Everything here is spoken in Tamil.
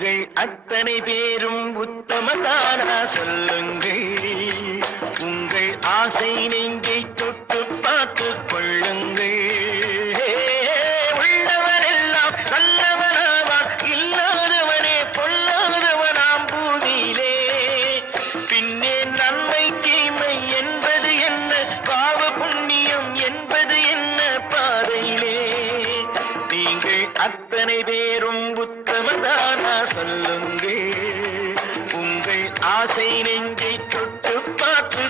உங்கள் அத்தனை பேரும் உத்தமதானா சொல்லுங்கள். உங்கள் ஆசை நெஞ்சை தொட்டு பார்த்து கொள்ளுங்கள். உள்ளவனெல்லாம் நல்லவனாவான், இல்லாதவனே பொல்லாதவனாம் பூமியிலே. பின்னே நன்மை தீமை என்பது என்ன, பாவ புண்ணியம் என்பது என்ன பாதையிலே. நீங்கள் அத்தனை பேரும் உத்தமதானா சொல்லுங்கள். உங்கள் ஆசை நெஞ்சை தொட்டு பார்த்து